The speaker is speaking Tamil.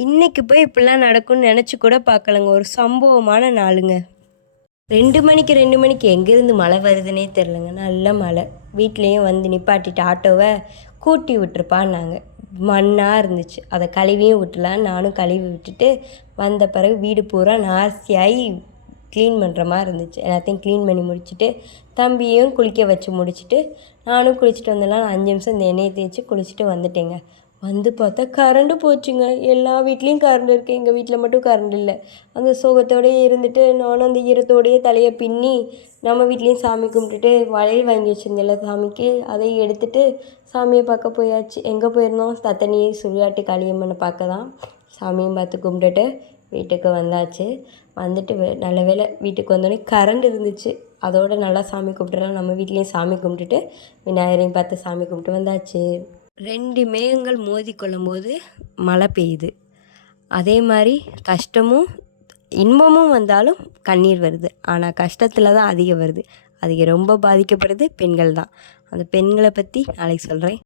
இன்னைக்கு போய் இப்படிலாம் நடக்கும்னு நினச்சி கூட பார்க்கலங்க. ஒரு சம்பவமான நாளுங்க. 2 மணிக்கு எங்கேருந்து மழை வருதுன்னே தெரிலங்க. நல்ல மழை. வீட்லேயும் வந்து நிப்பாட்டிட்டு ஆட்டோவை கூட்டி விட்டுருப்பான்னாங்க. மண்ணாக இருந்துச்சு. அதை கழுவியும் விட்டுலான்னு நானும் கழுவி விட்டுட்டு வந்த பிறகு வீடு பூரா நாஸ்தியாகி க்ளீன் பண்ணுற மாதிரி இருந்துச்சு. எல்லாத்தையும் க்ளீன் பண்ணி முடிச்சுட்டு தம்பியையும் குளிக்க வச்சு முடிச்சுட்டு நானும் குளிச்சுட்டு வந்தேன்னா 5 நிமிஷம் இந்த எண்ணெயை தேய்ச்சி குளிச்சுட்டு வந்துட்டேங்க. வந்து பார்த்தா கரண்டு போச்சுங்க. எல்லா வீட்லேயும் கரண்ட் இருக்குது, எங்கள் வீட்டில் மட்டும் கரண்ட் இல்லை. அந்த சோகத்தோடையே இருந்துட்டு நானும் அந்த ஈரத்தோடையே தலையை பின்னி நம்ம வீட்லேயும் சாமி கும்பிட்டுட்டு வளையல் வாங்கி வச்சுருந்தேன்ல சாமிக்கு, அதை எடுத்துகிட்டு சாமியை பார்க்க போயாச்சு. எங்கே போயிருந்தோம்? தத்தனி சுடுகாட்டு காளியம்மனை பார்க்க தான். சாமியும் பார்த்து கும்பிட்டுட்டு வீட்டுக்கு வந்தாச்சு. வந்துட்டு நல்ல வேளை வீட்டுக்கு வந்தோடனே கரண்ட் இருந்துச்சு. அதோடு நல்லா சாமி கும்பிட்டுலாம் நம்ம வீட்லேயும் சாமி கும்பிட்டுட்டு விநாயகரையும் பார்த்து சாமி கும்பிட்டு வந்தாச்சு. 2 மேகங்கள் மோதி கொள்ளும்போது மழை பெய்யுது. அதே மாதிரி கஷ்டமும் இன்பமும் வந்தாலும் கண்ணீர் வருது. ஆனால் கஷ்டத்தில் தான் அதிகம் வருது. அதிகம் ரொம்ப பாதிக்கப்படுறது பெண்கள் தான். அந்த பெண்களை பற்றி நாளைக்கு சொல்கிறேன்.